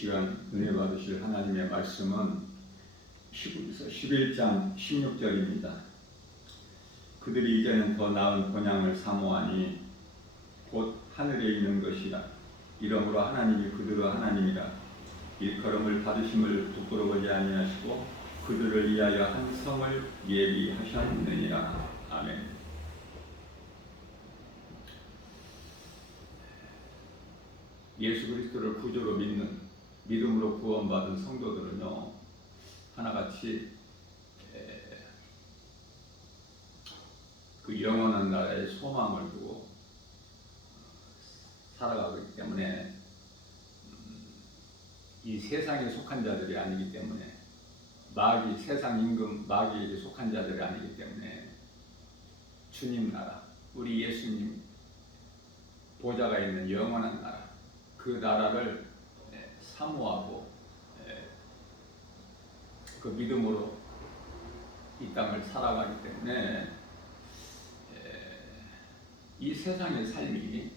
시간 은혜 받으실 하나님의 말씀은 히브리서 11장 16절입니다. 그들이 이제는 더 나은 본향을 사모하니 곧 하늘에 있는 것이라. 이러므로 하나님이 그들의 하나님이라. 일컬음을 받으심을 부끄러워하지 아니하시고 그들을 위하여 한 성을 예비하셨느니라. 아멘. 예수 그리스도를 구주로 믿는 믿음으로 구원받은 성도들은요, 하나같이 그 영원한 나라의 소망을 두고 살아가기 때문에 이 세상에 속한 자들이 아니기 때문에, 마귀, 세상 임금 마귀에게 속한 자들이 아니기 때문에 주님 나라, 우리 예수님 보좌가 있는 영원한 나라, 그 나라를 사모하고 그 믿음으로 이 땅을 살아가기 때문에 이 세상의 삶이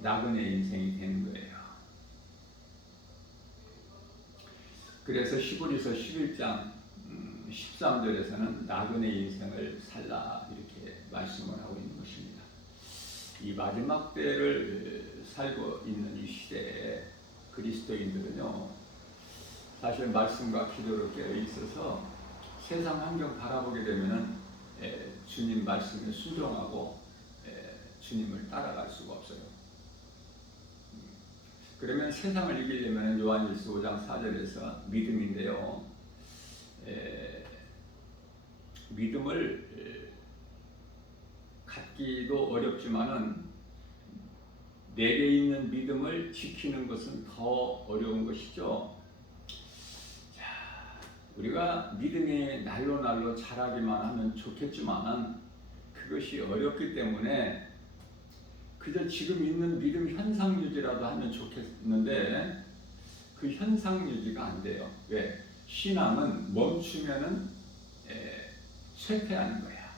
나그네 인생이 되는 거예요. 그래서 히브리서 11장 13절에서는 나그네 인생을 살라 이렇게 말씀을 하고 있는 것입니다. 이 마지막 때를 살고 있는 이 시대에 그리스도인들은요, 사실 말씀과 기도로 깨어 있어서 세상 환경 바라보게 되면은 주님 말씀에 순종하고 주님을 따라갈 수가 없어요. 그러면 세상을 이기려면 요한일서 5장 4절에서 믿음인데요, 믿음을 갖기도 어렵지만은 내게 있는 믿음을 지키는 것은 더 어려운 것이죠. 자, 우리가 믿음이 날로 자라기만 하면 좋겠지만 그것이 어렵기 때문에 그저 지금 있는 믿음 현상 유지라도 하면 좋겠는데 그 현상 유지가 안 돼요. 왜? 신앙은 멈추면은 쇠퇴하는 거야.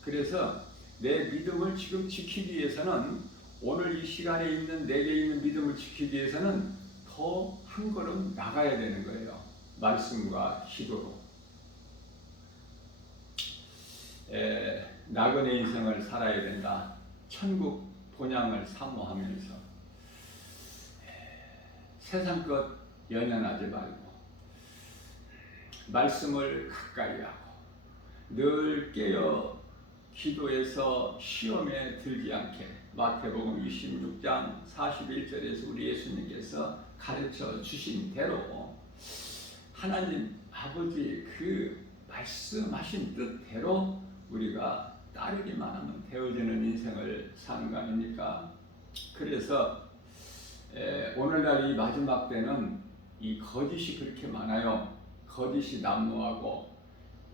그래서 내 믿음을 지금 지키기 위해서는, 오늘 이 시간에 있는 내게 있는 믿음을 지키기 위해서는 더 한 걸음 나가야 되는 거예요. 말씀과 기도로. 나그네 인생을 살아야 된다. 천국 본향을 사모하면서 세상 것 연연하지 말고 말씀을 가까이 하고 늘 깨어 기도해서 시험에 들지 않게, 마태복음 26장 41절에서 우리 예수님께서 가르쳐 주신 대로 하나님 아버지 그 말씀하신 뜻대로 우리가 따르기만 하면 되어지는 인생을 사는 거 아닙니까? 그래서 오늘날 이 마지막 때는 이 거짓이 그렇게 많아요. 거짓이 난무하고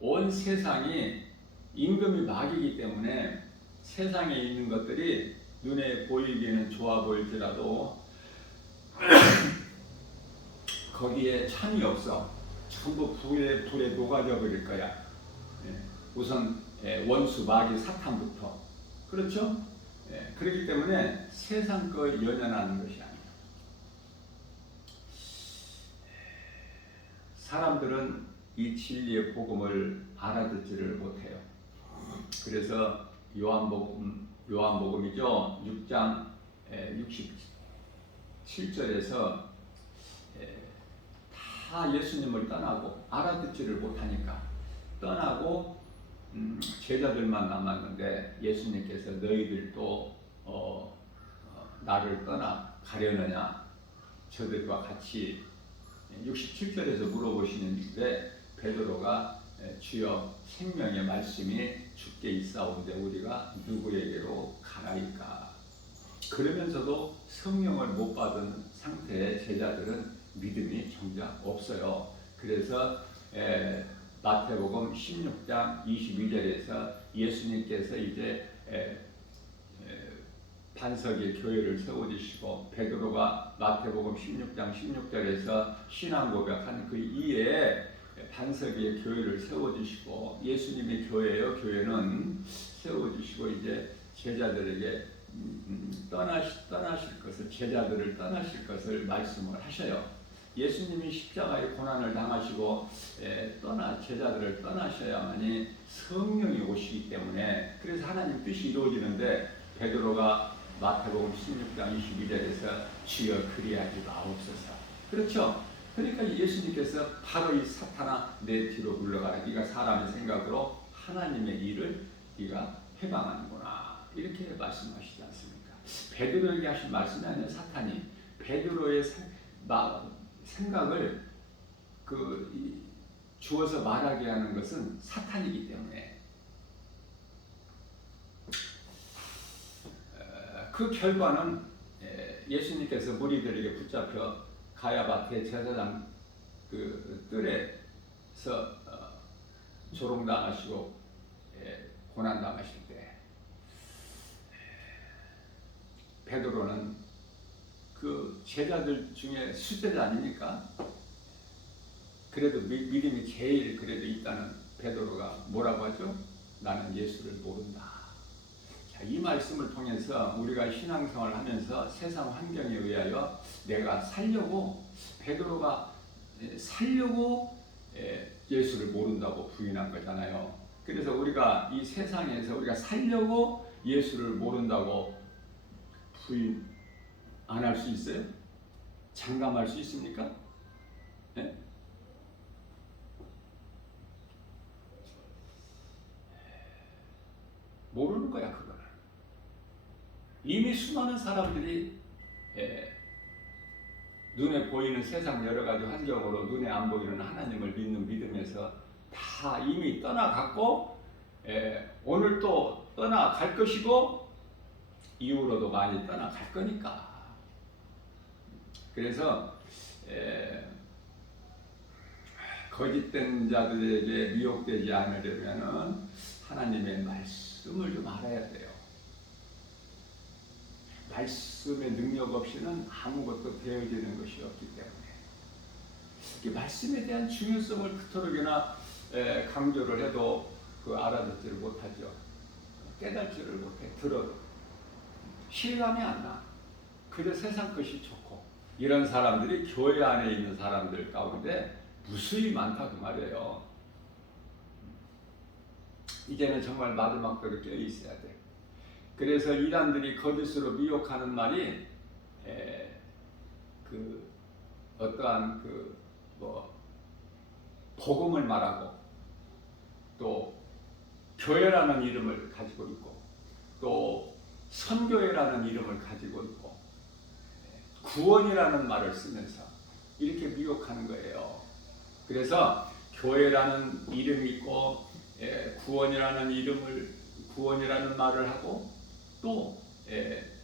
온 세상이 임금이 마귀이기 때문에 세상에 있는 것들이 눈에 보이기에는 좋아 보일지라도 거기에 참이 없어. 전부 불에 녹아져 버릴 거야. 우선 원수 마귀 사탄부터. 그렇죠? 그렇기 때문에 세상 거 연연하는 것이 아니에요. 사람들은 이 진리의 복음을 알아듣지를 못해요. 그래서 요한복음이죠. 6장 67절에서 다 예수님을 떠나고 알아듣지를 못하니까 떠나고 제자들만 남았는데 예수님께서 너희들도 나를 떠나 가려느냐, 저들과 같이 67절에서 물어보시는데 베드로가 주여 생명의 말씀이 주께 있사온데 우리가 누구에게로 가라이까. 그러면서도 성령을 못 받은 상태의 제자들은 믿음이 정작 없어요. 그래서 마태복음 16장 22절에서 예수님께서 이제 반석의 교회를 세워주시고 베드로가 마태복음 16장 16절에서 신앙 고백한 그 이에 반석의 교회를 세워주시고 예수님의 교회예요. 교회는 세워주시고 이제 제자들에게 떠나실 것을, 제자들을 떠나실 것을 말씀을 하셔요. 예수님이 십자가의 고난을 당하시고 제자들을 떠나셔야만이 성령이 오시기 때문에, 그래서 하나님 뜻이 이루어지는데, 베드로가 마태복음 16장 22절에서 주여 그리하지 마옵소서. 그렇죠? 그러니까 예수님께서 바로 이 사탄아 내 뒤로 물러가라. 네가 사람의 생각으로 하나님의 일을 네가 해방하는구나. 이렇게 말씀하시지 않습니까? 베드로에게 하신 말씀이 아니라 사탄이 베드로의 생각을 주어서 말하게 하는 것은 사탄이기 때문에, 그 결과는 예수님께서 무리들에게 붙잡혀 가야바 대제사장 그 뜰에서 조롱당하시고 고난당하실 때, 베드로는 그 제자들 중에 수제자 아닙니까? 그래도 믿음이 제일 그래도 있다는 베드로가 뭐라고 하죠? 나는 예수를 모른다. 자, 이 말씀을 통해서 우리가 신앙생활을 하면서 세상 환경에 의하여 내가 살려고, 베드로가 살려고 예수를 모른다고 부인한 거잖아요. 그래서 우리가 이 세상에서 우리가 살려고 예수를 모른다고 부인 안 할 수 있어요? 장담할 수 있습니까? 네? 모르는 거야, 그거는. 이미 수많은 사람들이 눈에 보이는 세상 여러 가지 환경으로 눈에 안 보이는 하나님을 믿는 믿음에서 다 이미 떠나갔고, 오늘 또 떠나갈 것이고, 이후로도 많이 떠나갈 거니까. 그래서 거짓된 자들에게 미혹되지 않으려면 하나님의 말씀을 좀 알아야 돼요. 말씀의 능력 없이는 아무것도 되어지는 것이 없기 때문에, 이 말씀에 대한 중요성을 그토록이나 강조를 해도 알아듣지를 못하죠. 깨닫지를 못해. 들어도 실감이 안 나. 그저 세상 것이 좋고, 이런 사람들이 교회 안에 있는 사람들 가운데 무수히 많다 그 말이에요. 이제는 정말 마지막으로 깨어 있어야 돼. 그래서 이단들이 거짓으로 미혹하는 말이 어떠한 복음을 말하고, 또 교회라는 이름을 가지고 있고, 또 선교회라는 이름을 가지고 있고, 구원이라는 말을 쓰면서 이렇게 미혹하는 거예요. 그래서 교회라는 이름이 있고, 구원이라는 말을 하고, 또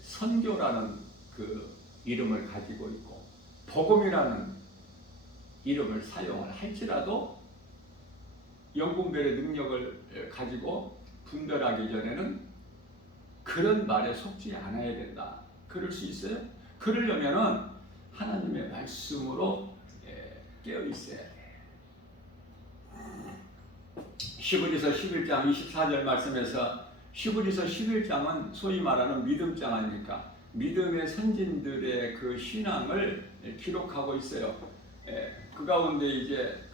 선교라는 그 이름을 가지고 있고, 복음이라는 이름을 사용을 할지라도 영분별의 능력을 가지고 분별하기 전에는 그런 말에 속지 않아야 된다. 그럴 수 있어요? 그러려면은 하나님의 말씀으로 깨어 있어야 돼. 히브리서 11장 24절 말씀에서, 히브리서 11장은 소위 말하는 믿음장 아닙니까? 믿음의 선진들의 그 신앙을 기록하고 있어요. 그 가운데 이제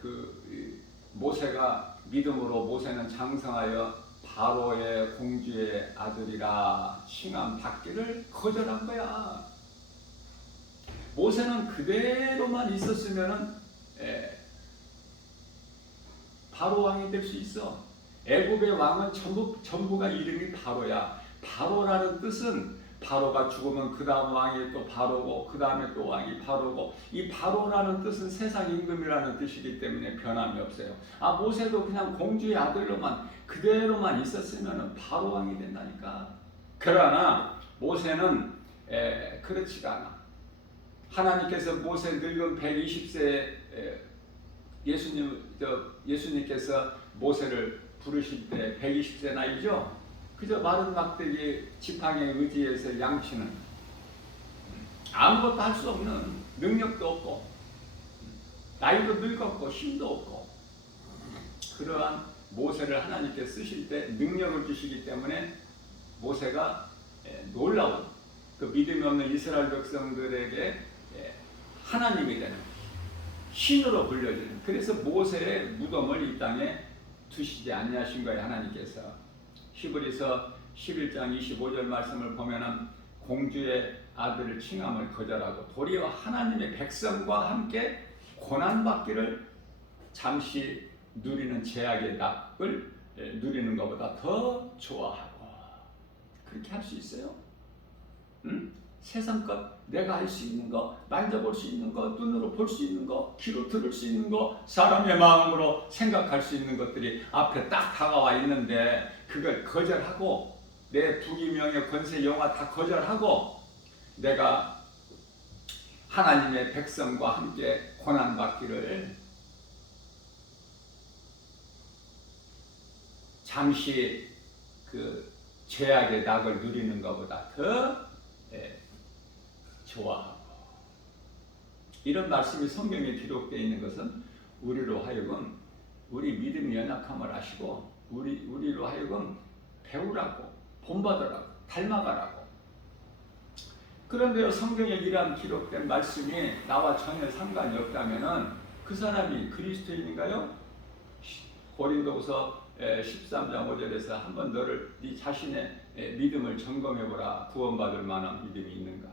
모세가 믿음으로, 모세는 장성하여 바로의 공주의 아들이라 칭함 받기를 거절한 거야. 모세는 그대로만 있었으면은 바로 왕이 될 수 있어. 애굽의 왕은 전부가 이름이 바로야. 바로라는 뜻은, 바로가 죽으면 그 다음 왕이 또 바로고, 그 다음에 또 왕이 바로고, 이 바로라는 뜻은 세상 임금이라는 뜻이기 때문에 변함이 없어요. 모세도 그냥 공주의 아들로만 그대로만 있었으면 바로 왕이 된다니까. 그러나 모세는 그렇지가 않아. 하나님께서 모세 늙은 120세에 예수님께서 모세를 부르실 때 120세 나이죠. 그저 마른 막대기 지팡이에 의지해서 양치는, 아무것도 할 수 없는, 능력도 없고, 나이도 늙었고 힘도 없고, 그러한 모세를 하나님께 쓰실 때 능력을 주시기 때문에 모세가 놀라운 그 믿음이 없는 이스라엘 백성들에게 하나님이 되는 신으로 불려지는, 그래서 모세의 무덤을 이 땅에 두시지 아니하신 거예요. 하나님께서 히브리서 11장 25절 말씀을 보면은 공주의 아들을 칭함을 거절하고 도리어 하나님의 백성과 함께 고난받기를 잠시 누리는 죄악의 낙을 누리는 것보다 더 좋아하고. 그렇게 할 수 있어요? 응? 세상 것, 내가 할 수 있는 거, 만져볼 수 있는 거, 눈으로 볼 수 있는 거, 귀로 들을 수 있는 거, 사람의 마음으로 생각할 수 있는 것들이 앞에 딱 다가와 있는데 그걸 거절하고, 내 부귀 명예 권세 영화 다 거절하고 내가 하나님의 백성과 함께 고난받기를 잠시 그 죄악의 낙을 누리는 것보다 더 좋아하고. 이런 말씀이 성경에 기록되어 있는 것은 우리로 하여금 우리 믿음이 연약함을 아시고 우리로 하여금 배우라고, 본받으라고, 닮아가라고. 그런데요, 성경에 이러한 기록된 말씀이 나와 전혀 상관이 없다면은 그 사람이 그리스도인인가요? 고린도후서 13장 5절에서 한번 너를 네 자신의 믿음을 점검해보라. 구원받을 만한 믿음이 있는가?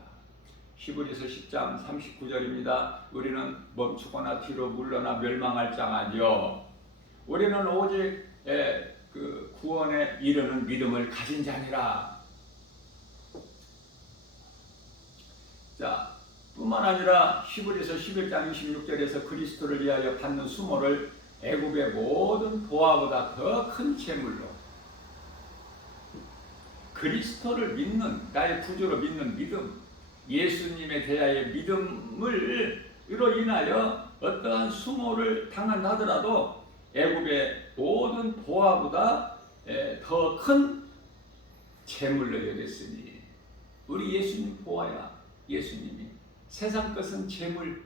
히브리서 10장 39절입니다. 우리는 멈추거나 뒤로 물러나 멸망할 자 아니요, 우리는 오직 그 구원에 이르는 믿음을 가진 자니라. 자, 뿐만 아니라 히브리서 11장 26절에서 그리스도를 위하여 받는 수모를 애굽의 모든 보화보다 더 큰 재물로, 그리스도를 믿는, 나의 구주로 믿는 믿음, 예수님에 대하여 믿음으로 인하여 어떠한 수모를 당한다더라도 애굽의 모든 보화보다 더 큰 재물로 여겼으니, 우리 예수님 보화야. 예수님이, 세상 것은 재물,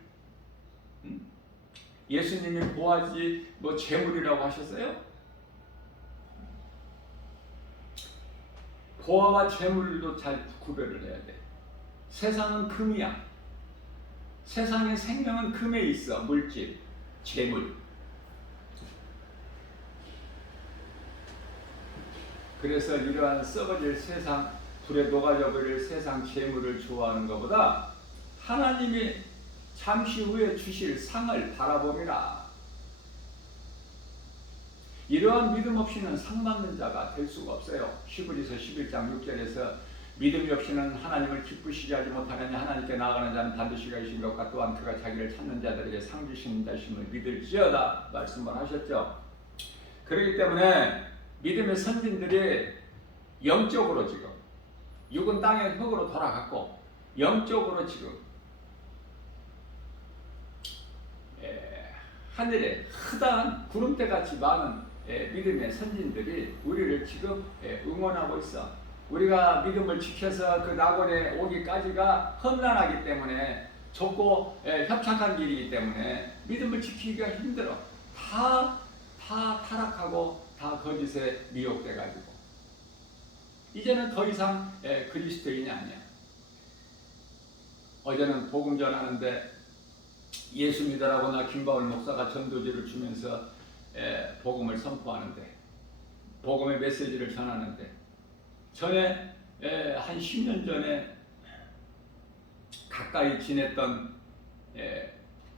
예수님이 보화지 뭐 재물이라고 하셨어요? 보화와 재물도 잘 구별을 해야 돼. 세상은 금이야. 세상의 생명은 금에 있어. 물질, 재물. 그래서 이러한 썩어질 세상, 불에 녹아져 버릴 세상 재물을 좋아하는 것보다 하나님이 잠시 후에 주실 상을 바라봅니다. 이러한 믿음 없이는 상 받는 자가 될 수가 없어요. 히브리서 11장 6절에서 믿음이 없이는 하나님을 기쁘시게 하지 못하느니 하나님께 나아가는 자는 반드시 가신 것과 또한 그가 자기를 찾는 자들에게 상 주신다 하심을 믿을지어다 말씀을 하셨죠. 그렇기 때문에 믿음의 선진들이 영적으로 지금, 육은 땅의 흙으로 돌아갔고 영적으로 지금 하늘에 흐다한 구름대같이 많은 믿음의 선진들이 우리를 지금 응원하고 있어. 우리가 믿음을 지켜서 그 낙원에 오기까지가 험난하기 때문에, 좁고 협착한 길이기 때문에 믿음을 지키기가 힘들어. 다 타락하고 다 거짓에 미혹돼가지고 이제는 더 이상 그리스도인이 아니야. 어제는 복음 전하는데 예수 믿으라고 나 김바울 목사가 전도지를 주면서 복음을 선포하는데, 복음의 메시지를 전하는데, 전에 한 10년 전에 가까이 지냈던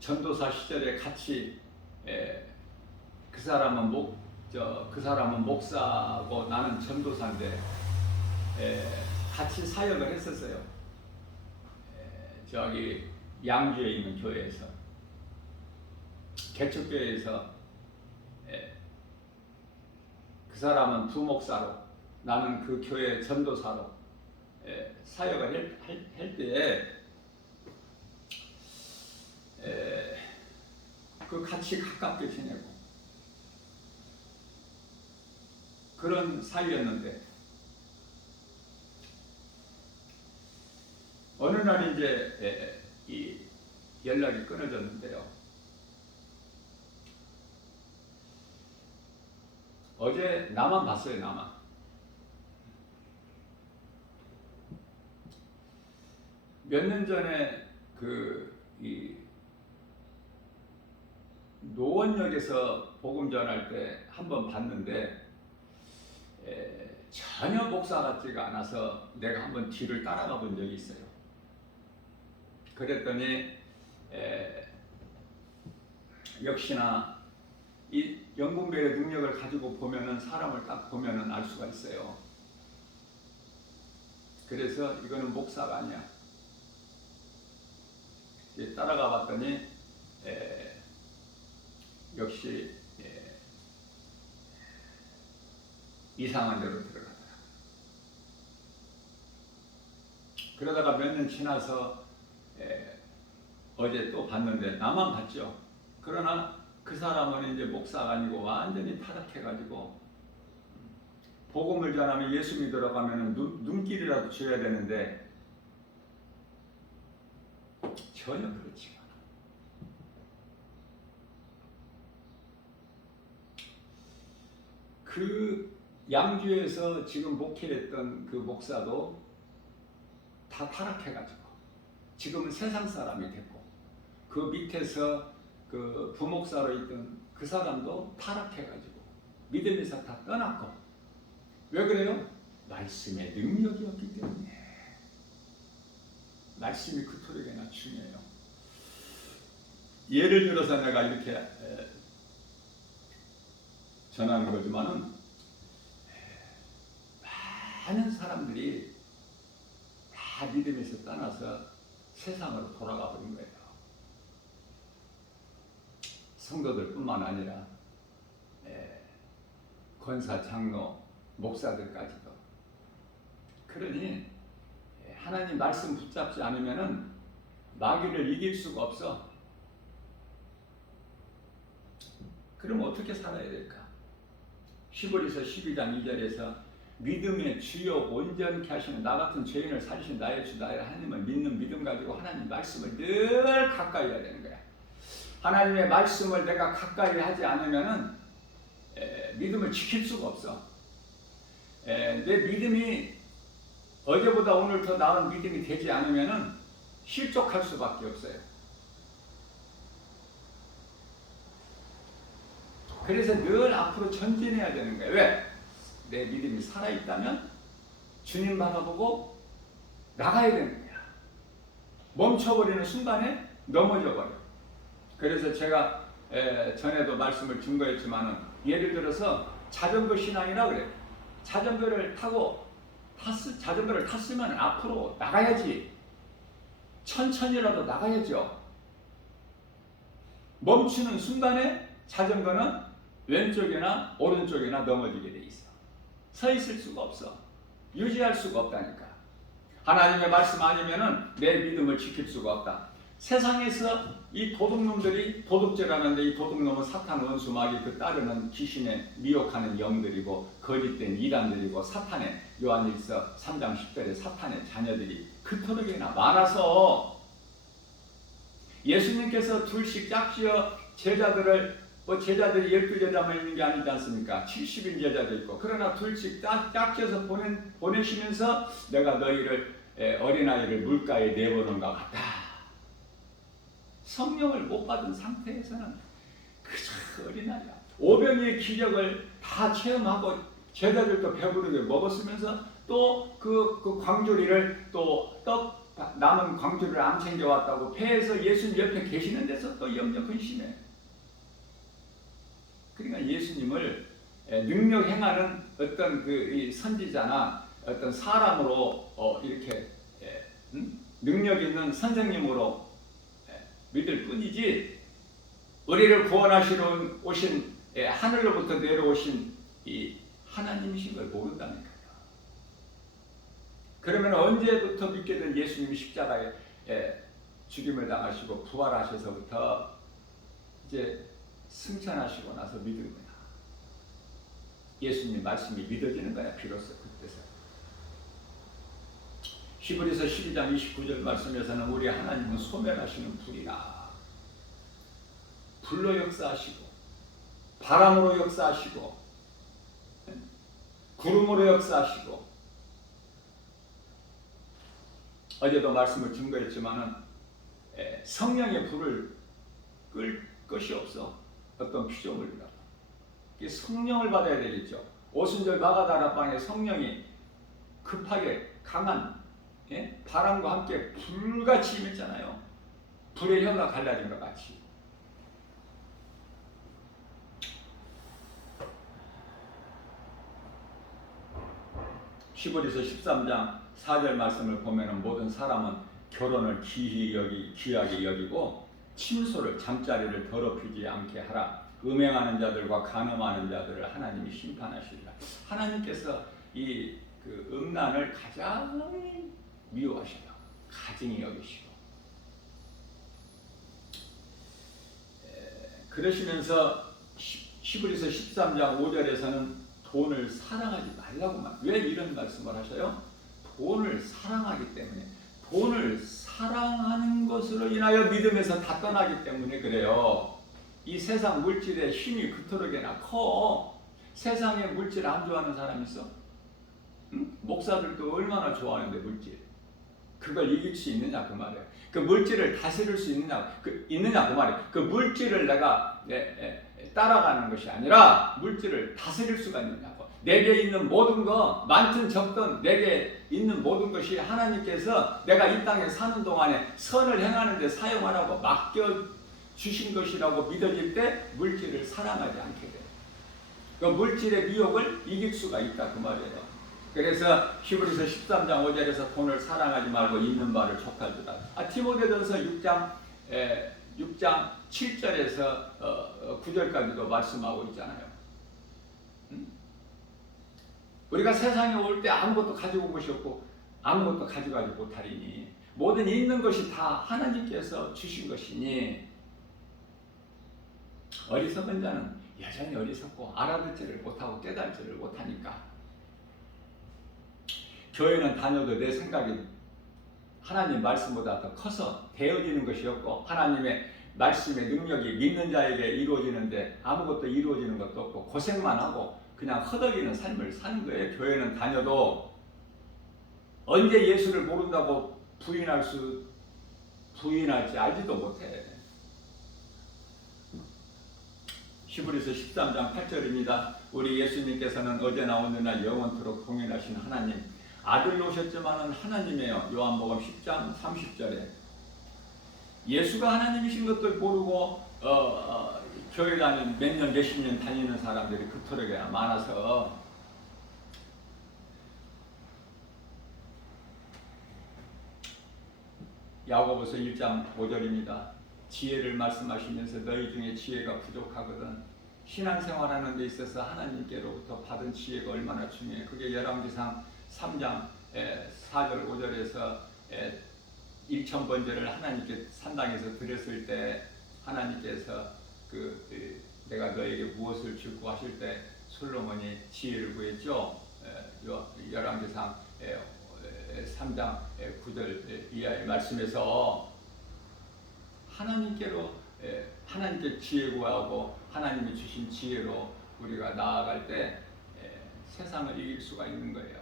전도사 시절에 같이 그 사람은 목사고 나는 전도사인데 같이 사역을 했었어요. 저기 양주에 있는 교회에서, 개척교회에서. 그 사람은 부목사로, 나는 그 교회 전도사로 사역을 할 때에 그 같이 가깝게 지내고 그런 사이였는데, 어느 날 이제 이 연락이 끊어졌는데요. 어제 나만 봤어요. 나만. 몇 년 전에 이 노원역에서 복음 전할 때 한번 봤는데 전혀 목사 같지가 않아서 내가 한번 뒤를 따라가 본 적이 있어요. 그랬더니 역시나 이 영분별의 능력을 가지고 보면은 사람을 딱 보면은 알 수가 있어요. 그래서 이거는 목사가 아니야. 따라가 봤더니 역시 이상한 데로 들어가더라. 그러다가 몇 년 지나서 어제 또 봤는데 나만 봤죠. 그러나 그 사람은 이제 목사가 아니고 완전히 타락해가지고 복음을 전하면 예수 믿으러 가면은 눈길이라도 줘야 되는데 전혀 그렇지 않아. 그 양주에서 지금 목회했던 그 목사도 다 타락해가지고 지금은 세상 사람이 됐고, 그 밑에서 그 부목사로 있던 그 사람도 타락해가지고 믿음에서 다 떠났고. 왜 그래요? 말씀의 능력이 없기 때문에. 말씀이 그토록이나 중요해요. 예를 들어서 내가 이렇게 전하는 거지만은 많은 사람들이 다 믿음에서 떠나서 세상으로 돌아가 버린 거예요. 성도들뿐만 아니라 권사, 장로, 목사들까지도. 그러니 하나님 말씀 붙잡지 않으면은 마귀를 이길 수가 없어. 그럼 어떻게 살아야 될까? 히브리서 12장 2절에서 믿음의 주요 온전케 하시는 나 같은 죄인을 살리신 나의 주 나의 하나님을 믿는 믿음 가지고 하나님 말씀을 늘 가까이 해야 되는 거야. 하나님의 말씀을 내가 가까이 하지 않으면은 믿음을 지킬 수가 없어. 내 믿음이 어제보다 오늘 더 나은 믿음이 되지 않으면은 실족할 수밖에 없어요. 그래서 늘 앞으로 전진해야 되는 거예요. 왜? 내 믿음이 살아있다면 주님 바라보고 나가야 되는 거야. 멈춰버리는 순간에 넘어져 버려. 그래서 제가 전에도 말씀을 증거했지만은 예를 들어서 자전거 신앙이라 그래. 자전거를 탔으면 앞으로 나가야지. 천천히라도 나가야죠. 멈추는 순간에 자전거는 왼쪽이나 오른쪽이나 넘어지게 돼 있어. 서 있을 수가 없어. 유지할 수가 없다니까. 하나님의 말씀 아니면은 내 믿음을 지킬 수가 없다. 세상에서 이 도둑놈들이 도둑질하는데 이 도둑놈은 사탄 원수 마귀 그 따르는 귀신의 미혹하는 영들이고 거짓된 이단들이고 사탄의 요한일서 3장 10절에 사탄의 자녀들이 그토록이나 많아서 예수님께서 둘씩 짝지어 제자들이 12제자만 있는 게 아니지 않습니까? 70인 제자도 있고. 그러나 둘씩 짝지어서 보내시면서 내가 너희를 어린아이를 물가에 내보는 것 같다. 성령을 못 받은 상태에서는 그저 어린아이야. 오병이의 기적을 다 체험하고 제자들도 배부르게 먹었으면서 또 그 광주리를 또 떡 남은 광주리를 안 챙겨왔다고 배에서 예수님 옆에 계시는 데서 또 염려 근심해. 그러니까 예수님을 능력 행하는 어떤 이 선지자나 어떤 사람으로 이렇게 능력 있는 선생님으로 믿을 뿐이지 우리를 구원하시러 오신 하늘로부터 내려오신 이 하나님이신 걸 모른다니까요. 그러면 언제부터 믿게 된 예수님이 십자가에 죽임을 당하시고 부활하셔서부터 이제 승천하시고 나서 믿은 거야. 예수님 말씀이 믿어지는 거야. 비로소 그때서. 히브리서 12장 29절 말씀에서는 우리 하나님은 소멸하시는 불이라. 불로 역사하시고 바람으로 역사하시고 구름으로 역사하시고 어제도 말씀을 증거했지만은 성령의 불을 끌 것이 없어. 어떤 피조물이다. 성령을 받아야 되겠죠. 오순절 마가다라방에 성령이 급하게 강한 바람과 함께 불같이 임했잖아요. 불의 혀가 갈라진 것 같이. 히브리서 13장 4절 말씀을 보면은 모든 사람은 결혼을 귀하게 여기고 침소를 잠자리를 더럽히지 않게 하라. 음행하는 자들과 간음하는 자들을 하나님이 심판하시리라. 하나님께서 이 음란을 가장 미워하셔요. 가증히 여기시고. 그러시면서 히브리서 13장 5절에서는 돈을 사랑하지 말라고만. 왜 이런 말씀을 하셔요? 돈을 사랑하기 때문에. 돈을 사랑하는 것으로 인하여 믿음에서 다 떠나기 때문에 그래요. 이 세상 물질의 힘이 그토록이나 커. 세상에 물질 안 좋아하는 사람 있어? 응? 목사들도 얼마나 좋아하는데 물질. 그걸 이길 수 있느냐 그 말이에요. 그 물질을 다스릴 수 있느냐 그 말이에요. 그 물질을 내가 따라가는 것이 아니라 물질을 다스릴 수가 있느냐고. 내게 있는 모든 거 많든 적든 내게 있는 모든 것이 하나님께서 내가 이 땅에 사는 동안에 선을 행하는 데 사용하라고 맡겨 주신 것이라고 믿어질 때 물질을 사랑하지 않게 돼요. 그 물질의 미혹을 이길 수가 있다 그 말이에요. 그래서 히브리서 13장 5절에서 돈을 사랑하지 말고 있는 바를 족할지라. 디모데전서 6장 7절에서 9절까지도 말씀하고 있잖아요. 우리가 세상에 올 때 아무것도 가지고 온 것이 없고 아무것도 가져가지 못하리니 모든 있는 것이 다 하나님께서 주신 것이니 어리석은 자는 여전히 어리석고 알아듣지를 못하고 깨달지를 못하니까. 교회는 다녀도 내 생각이 하나님 말씀보다 더 커서 되어지는 것이 없고 하나님의 말씀의 능력이 믿는 자에게 이루어지는데 아무것도 이루어지는 것도 없고 고생만 하고 그냥 허덕이는 삶을 사는 거예요. 교회는 다녀도 언제 예수를 모른다고 부인할지 알지도 못해. 히브리서 13장 8절입니다. 우리 예수님께서는 어제나 오늘날 영원토록 동일하신 하나님 아들로 오셨지만은 하나님이에요. 요한복음 10장 30절에 예수가 하나님이신 것도 모르고 교회 다니는 몇 년 몇십 년 다니는 사람들이 그토록이나 많아서 야고보서 1장 5절입니다. 지혜를 말씀하시면서 너희 중에 지혜가 부족하거든. 신앙생활하는 데 있어서 하나님께로부터 받은 지혜가 얼마나 중요해. 그게 열왕기상 3장 4절 5절에서 1,000번제를 하나님께 산당에서 드렸을 때 하나님께서 내가 너에게 무엇을 줄고 하실 때 솔로몬이 지혜를 구했죠. 열왕기상 3장 9절 이하의 말씀에서 하나님께 지혜 구하고 하나님이 주신 지혜로 우리가 나아갈 때 세상을 이길 수가 있는 거예요.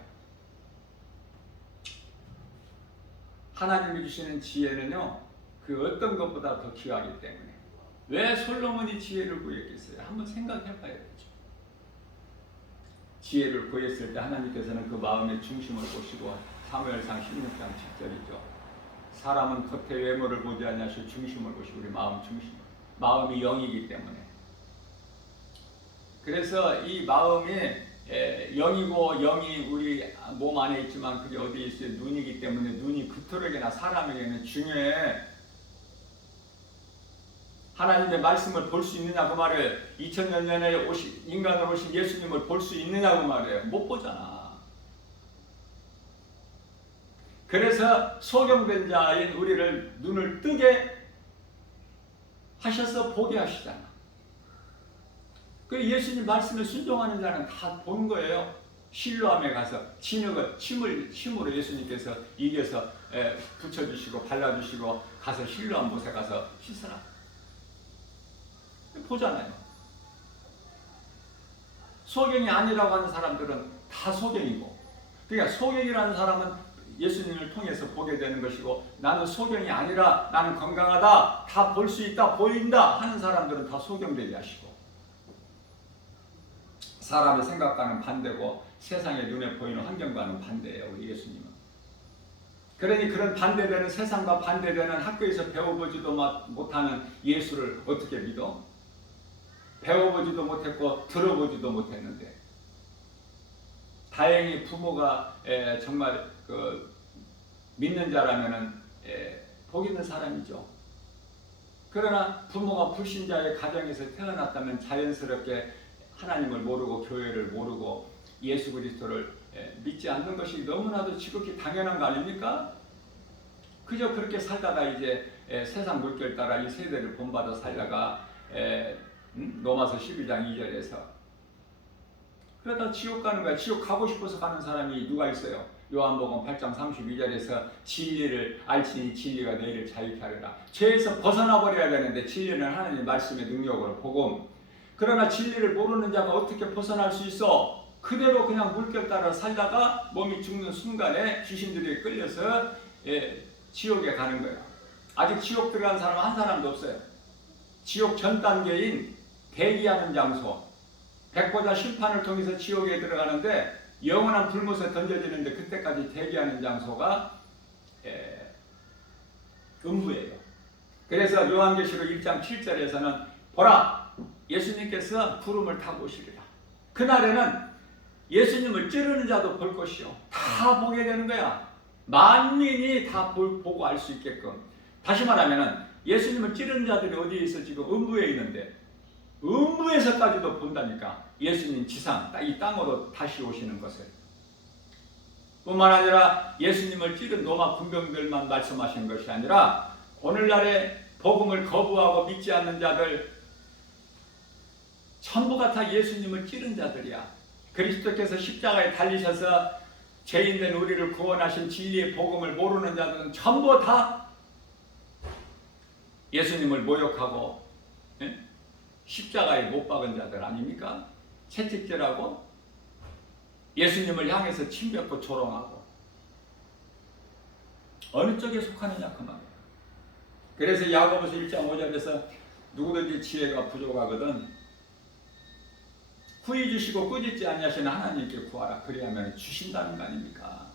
하나님이 주시는 지혜는요, 그 어떤 것보다 더 귀하기 때문에. 왜 솔로몬이 지혜를 구했겠어요? 한번 생각해 봐야 되죠. 지혜를 구했을 때 하나님께서는 그 마음의 중심을 보시고 사무엘상 16장 7절이죠. 사람은 겉의 외모를 보지 아니하시고 중심을 보시고 우리 마음 중심을. 마음이 영이기 때문에. 그래서 이 마음이 영이고 영이 우리 몸 안에 있지만 그게 어디에 있어요? 눈이기 때문에 눈이 그토록이나 사람에게는 중요해. 하나님의 말씀을 볼 수 있느냐 그 말을 2000년 전에 인간으로 오신 예수님을 볼 수 있느냐고 말이에요. 못 보잖아. 그래서 소경된 자인 우리를 눈을 뜨게 하셔서 보게 하시잖아. 그 예수님 말씀에 순종하는 자는 다 보는 거예요. 실로암에 가서 침으로 예수님께서 이겨서 붙여주시고 발라주시고 가서 실로암 못에 가서 씻으라. 보잖아요. 소경이 아니라고 하는 사람들은 다 소경이고, 그러니까 소경이라는 사람은 예수님을 통해서 보게 되는 것이고, 나는 소경이 아니라 나는 건강하다, 다 볼 수 있다, 보인다 하는 사람들은 다 소경되게 하시고, 사람의 생각과는 반대고 세상의 눈에 보이는 환경과는 반대예요, 우리 예수님은. 그러니 그런 반대되는, 세상과 반대되는, 학교에서 배워보지도 못하는 예수를 어떻게 믿어? 배워보지도 못했고 들어보지도 못했는데, 다행히 부모가 정말 믿는 자라면은 복 있는 사람이죠. 그러나 부모가 불신자의 가정에서 태어났다면 자연스럽게 하나님을 모르고 교회를 모르고 예수 그리스도를 믿지 않는 것이 너무나도 지극히 당연한 거 아닙니까? 그저 그렇게 살다가 이제 세상 물결 따라 이 세대를 본받아 살다가 로마서 12장 2절에서 그러다 지옥 가는 거야. 지옥 가고 싶어서 가는 사람이 누가 있어요? 요한복음 8장 32절에서 진리를 알지니 진리가 너희를 자유케 하리라. 죄에서 벗어나 버려야 되는데 진리는 하나님 말씀의 능력으로 복음. 그러나 진리를 모르는 자가 어떻게 벗어날 수 있어? 그대로 그냥 물결 따라 살다가 몸이 죽는 순간에 귀신들이 끌려서 지옥에 가는 거야. 아직 지옥 들어간 사람 한 사람도 없어요. 지옥 전 단계인 대기하는 장소, 백보자 심판을 통해서 지옥에 들어가는데 영원한 불못에 던져지는데 그때까지 대기하는 장소가 음부예요. 그래서 요한계시록 1장 7절에서는 보라, 예수님께서 구름을 타고 오시리라. 그날에는 예수님을 찌르는 자도 볼 것이요, 다 보게 되는 거야. 만민이 다 보고 알 수 있게끔. 다시 말하면 예수님을 찌르는 자들이 어디에 있어? 지금 음부에 있는데 음부에서까지도 본다니까. 예수님 지상, 이 땅으로 다시 오시는 것을. 뿐만 아니라 예수님을 찌른 로마 군병들만 말씀하신 것이 아니라 오늘날의 복음을 거부하고 믿지 않는 자들 전부가 다 예수님을 찌른 자들이야. 그리스도께서 십자가에 달리셔서 죄인된 우리를 구원하신 진리의 복음을 모르는 자들은 전부 다 예수님을 모욕하고 십자가에 못 박은 자들 아닙니까? 채찍질하고 예수님을 향해서 침뱉고 조롱하고 어느 쪽에 속하느냐 그 말이에요. 그래서 야고보서 1장 5절에서 누구든지 지혜가 부족하거든 후히 주시고 꾸짖지 아니하시는 하나님께 구하라. 그리하면 주신다는 거 아닙니까?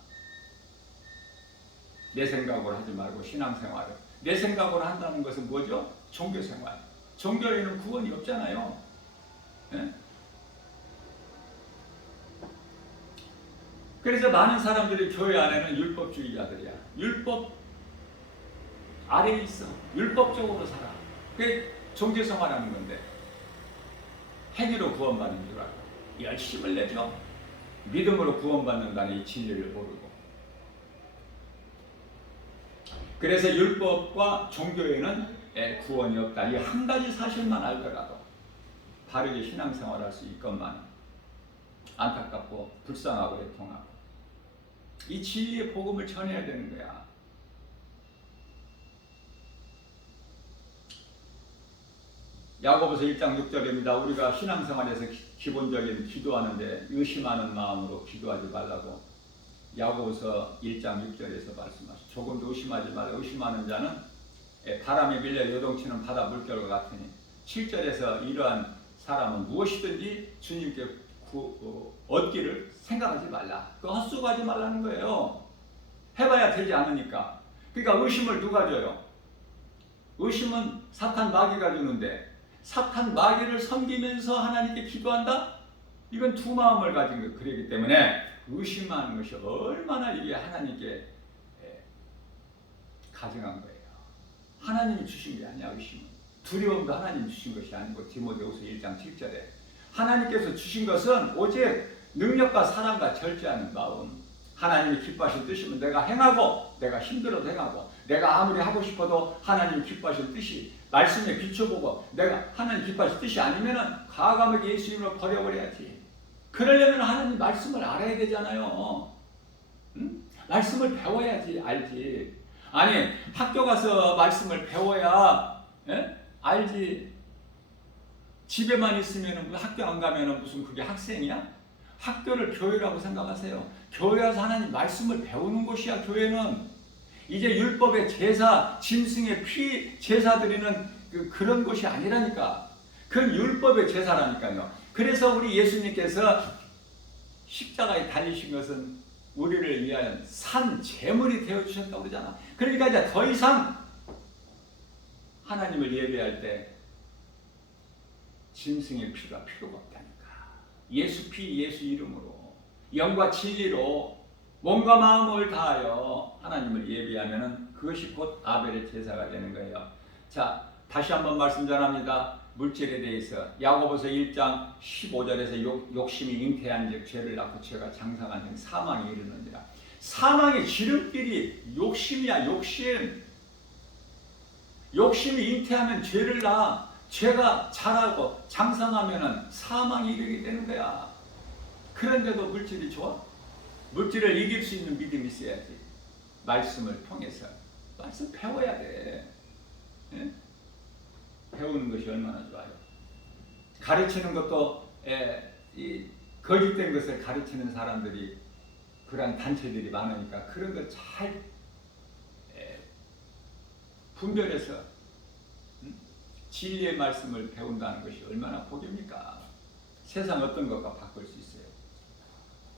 내 생각으로 하지 말고 신앙생활을. 내 생각으로 한다는 것은 뭐죠? 종교생활. 종교에는 구원이 없잖아요. 네? 그래서 많은 사람들이 교회 안에는 율법주의자들이야. 율법 아래에 있어. 율법적으로 살아. 그게 종교생활하는 건데 행위로 구원받는 줄 알고 열심을 내죠. 믿음으로 구원받는다는 이 진리를 모르고. 그래서 율법과 종교에는 구원이 없다. 이 한 가지 사실만 알더라도 바르게 신앙생활할 수 있건만 안타깝고 불쌍하고 애통하고 이 진리의 복음을 전해야 되는 거야. 야고보서 1장 6절입니다. 우리가 신앙생활에서 기본적인 기도하는데 의심하는 마음으로 기도하지 말라고 야고보서 1장 6절에서 말씀하시죠. 조금도 의심하지 말라. 의심하는 자는 바람에 밀려 요동치는 바다 물결과 같으니 7절에서 이러한 사람은 무엇이든지 주님께 얻기를 생각하지 말라. 그 헛수고하지 말라는 거예요. 해봐야 되지 않으니까. 그러니까 의심을 누가 줘요? 의심은 사탄 마귀가 주는데 사탄 마귀를 섬기면서 하나님께 기도한다? 이건 두 마음을 가진 거. 그렇기 때문에 의심하는 것이 얼마나 이게 하나님께 가증한 거예요. 하나님이 주신 게 아니야. 의심은 두려움도 하나님이 주신 것이 아니고 디모데후서 1장 7절에 하나님께서 주신 것은 오직 능력과 사랑과 절제하는 마음. 하나님이 기뻐하신 뜻이면 내가 행하고 내가 힘들어도 행하고 내가 아무리 하고 싶어도 하나님이 기뻐하신 뜻이 말씀에 비춰보고 내가 하나님 기뻐하신 뜻이 아니면은 과감하게 예수 이름으로 버려버려야지. 그러려면 하나님 말씀을 알아야 되잖아요. 응? 말씀을 배워야지 알지. 아니 학교 가서 말씀을 배워야 알지. 집에만 있으면 학교 안 가면 무슨 그게 학생이야? 학교를 교회라고 생각하세요. 교회 와서 하나님 말씀을 배우는 곳이야. 교회는 이제 율법의 제사, 짐승의 피 제사 드리는 그런 곳이 아니라니까. 그건 율법의 제사라니까요. 그래서 우리 예수님께서 십자가에 달리신 것은 우리를 위하여 산 제물이 되어주셨다고 그러잖아. 그러니까 이제 더 이상 하나님을 예배할 때 짐승의 피가 필요가 없다니까. 예수 피, 예수 이름으로 영과 진리로 몸과 마음을 다하여 하나님을 예배하면 그것이 곧 아벨의 제사가 되는 거예요. 자, 다시 한번 말씀 전합니다. 물질에 대해서 야고보서 1장 15절에서 욕심이 잉태한 즉 죄를 낳고 죄가 장성한 즉 사망에 이르느니라. 사망의 지름길이 욕심이야. 욕심이 잉태하면 죄를 낳아. 죄가 자라고 장성하면 사망에 이르게 되는 거야. 그런데도 물질이 좋아? 물질을 이길 수 있는 믿음이 있어야지. 말씀을 통해서 말씀 배워야 돼. 예? 배우는 것이 얼마나 좋아요. 가르치는 것도 이 거짓된 것을 가르치는 사람들이 그런 단체들이 많으니까 그런 걸 잘 분별해서 진리의 말씀을 배운다는 것이 얼마나 복입니까? 세상 어떤 것과 바꿀 수 있어요.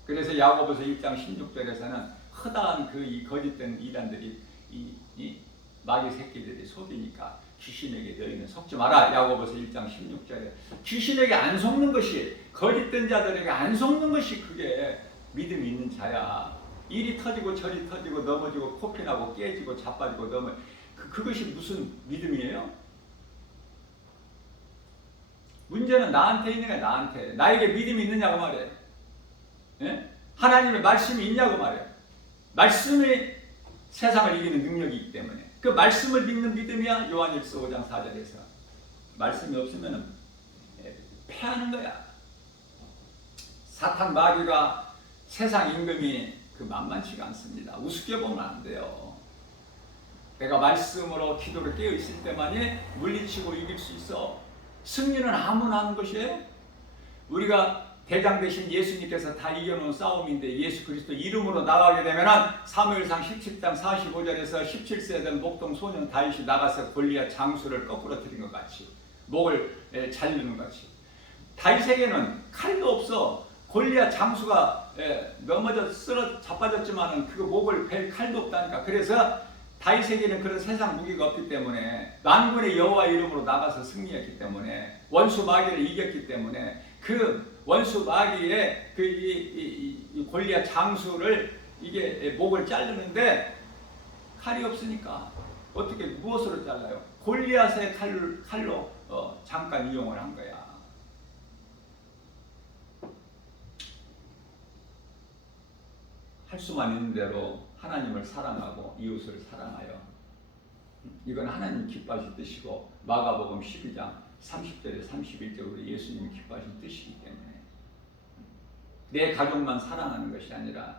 그래서 야고보서 1장 16절에서는 허다한 이 거짓된 이단들이 이 마귀 새끼들이 속이니까 귀신에게 너희는 속지 마라. 야고보서 1장 16절에 귀신에게 안 속는 것이, 거짓된 자들에게 안 속는 것이 그게 믿음이 있는 자야. 일이 터지고 저리 터지고 넘어지고 코피나고 깨지고 자빠지고 그것이 무슨 믿음이에요? 문제는 나한테 있는 거야. 나한테. 나에게 믿음이 있느냐고 말해. 예? 하나님의 말씀이 있냐고 말해. 말씀이 세상을 이기는 능력이 있기 때문에 그 말씀을 믿는 믿음이야. 요한일서 5장 4절에서 말씀이 없으면 패하는 거야. 사탄 마귀가 세상 임금이 만만치가 않습니다. 우습게 보면 안 돼요. 내가 말씀으로 기도를 깨어 있을 때만이 물리치고 이길 수 있어. 승리는 아무나 하는 것이에요. 우리가 대장 되신 예수님께서 다 이겨놓은 싸움인데 예수 그리스도 이름으로 나가게 되면 사무엘상 17장 45절에서 17세 된 목동 소년 다윗이 나가서 골리앗 장수를 거꾸로 들인 것 같이 목을 자르는 것 같이 다윗에게는 칼도 없어. 골리앗 장수가 넘어져 쓰러 자빠졌지만은 그 목을 벨 칼도 없다니까. 그래서 다윗에게는 그런 세상 무기가 없기 때문에 만군의 여호와 이름으로 나가서 승리했기 때문에 원수 마귀를 이겼기 때문에 그 원수 마귀의 이 골리앗 장수를 이게 목을 자르는데 칼이 없으니까 어떻게 무엇으로 잘라요? 골리앗의 칼로 잠깐 이용을 한 거야. 할 수만 있는 대로 하나님을 사랑하고 이웃을 사랑하여 이건 하나님 기뻐하실 뜻이고 마가복음 12장 30절에 31절으로 예수님이 기뻐하신 뜻이기 때문에 내 가족만 사랑하는 것이 아니라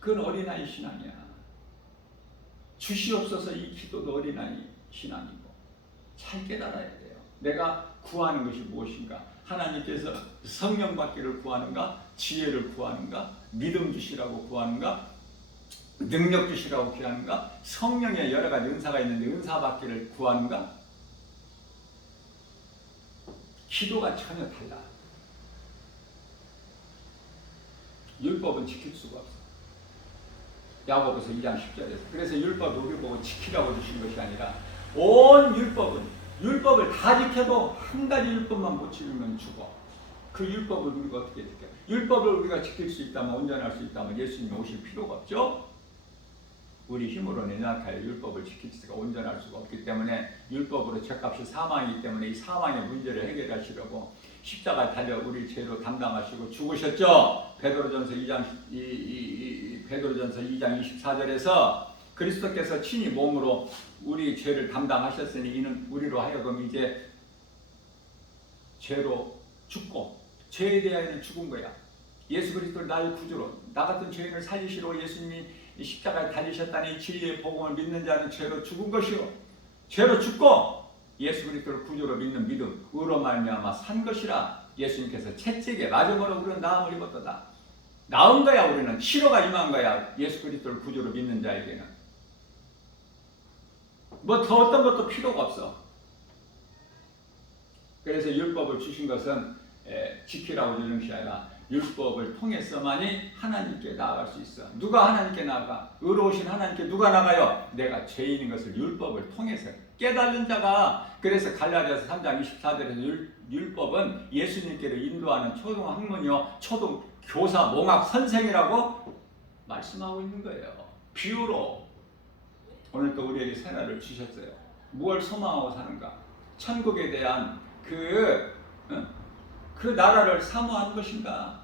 그건 어린아이 신앙이야. 주시옵소서 이 기도도 어린아이 신앙이고 잘 깨달아야 돼요. 내가 구하는 것이 무엇인가? 하나님께서 성령 받기를 구하는가? 지혜를 구하는가? 믿음 주시라고 구하는가? 능력 주시라고 구하는가? 성령의 여러 가지 은사가 있는데 은사 받기를 구하는가? 기도가 전혀 달라. 율법은 지킬 수가 없어. 야고보서 2장 10절에서. 그래서 율법을 우리 보고 지키라고 주신 것이 아니라 온 율법을 다 지켜도 한 가지 율법만 못 지키면 죽어. 그 율법을 우리가 어떻게 지켜? 율법을 우리가 지킬 수 있다면, 온전할 수 있다면 예수님이 오실 필요가 없죠? 우리 힘으로는 연약하여 율법을 지킬 수가 온전할 수가 없기 때문에 율법으로 죄값이 사망이기 때문에 이 사망의 문제를 해결하시려고 십자가에 달려 우리 죄로 담당하시고 죽으셨죠? 베드로전서 2장 24절에서 그리스도께서 친히 몸으로 우리 죄를 담당하셨으니 이는 우리로 하여금 이제 죄로 죽고 죄에 대하여는 죽은 거야. 예수 그리스도를 나의 구주로 나 같은 죄인을 살리시러 예수님이 십자가에 달리셨다니 진리의 복음을 믿는 자는 죄로 죽은 것이요 죄로 죽고 예수 그리스도를 구주로 믿는 믿음으로 말미암아 산 것이라 예수님께서 채찍에 맞음으로 우리는 나음을 입었도다. 나은 거야. 우리는 치료가 임한 거야. 예수 그리스도를 구주로 믿는 자에게는 뭐 더 어떤 것도 필요가 없어. 그래서 율법을 주신 것은 지키라고 주는 것이 아니라 율법을 통해서만이 하나님께 나아갈 수 있어. 누가 하나님께 나아가? 의로우신 하나님께 누가 나가요? 내가 죄인인 것을 율법을 통해서 깨달은 자가. 그래서 갈라디아서 3장 24절에서 율법은 예수님께로 인도하는 초등 학문이요 초등 교사 몽학 선생이라고 말씀하고 있는 거예요. 비유로. 오늘 또 우리에게 새날을 주셨어요. 무엇을 소망하고 사는가? 천국에 대한 그 나라를 사모하는 것인가?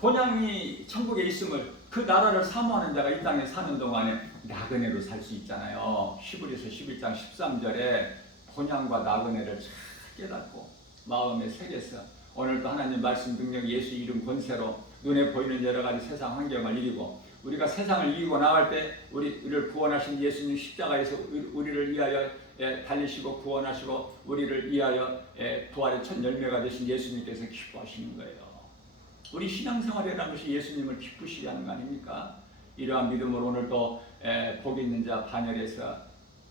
본향이 천국에 있음을, 그 나라를 사모하는 자가 이 땅에 사는 동안에 나그네로 살 수 있잖아요. 히브리서 11장 13절에 본향과 나그네를 잘 깨닫고 마음에 새겨서 오늘도 하나님 말씀 능력 예수 이름 권세로 눈에 보이는 여러 가지 세상 환경을 이기고, 우리가 세상을 이기고 나갈 때 우리를 구원하신 예수님 십자가에서 우리를 위하여 달리시고 구원하시고 우리를 위하여 부활의 첫 열매가 되신 예수님께서 기뻐하시는 거예요. 우리 신앙생활이라는 것이 예수님을 기쁘시게 하는 거 아닙니까? 이러한 믿음으로 오늘도 복 있는 자 반열에서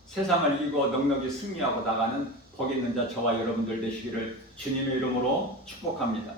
세상을 이기고 넉넉히 승리하고 나가는 복 있는 자 저와 여러분들 되시기를 주님의 이름으로 축복합니다.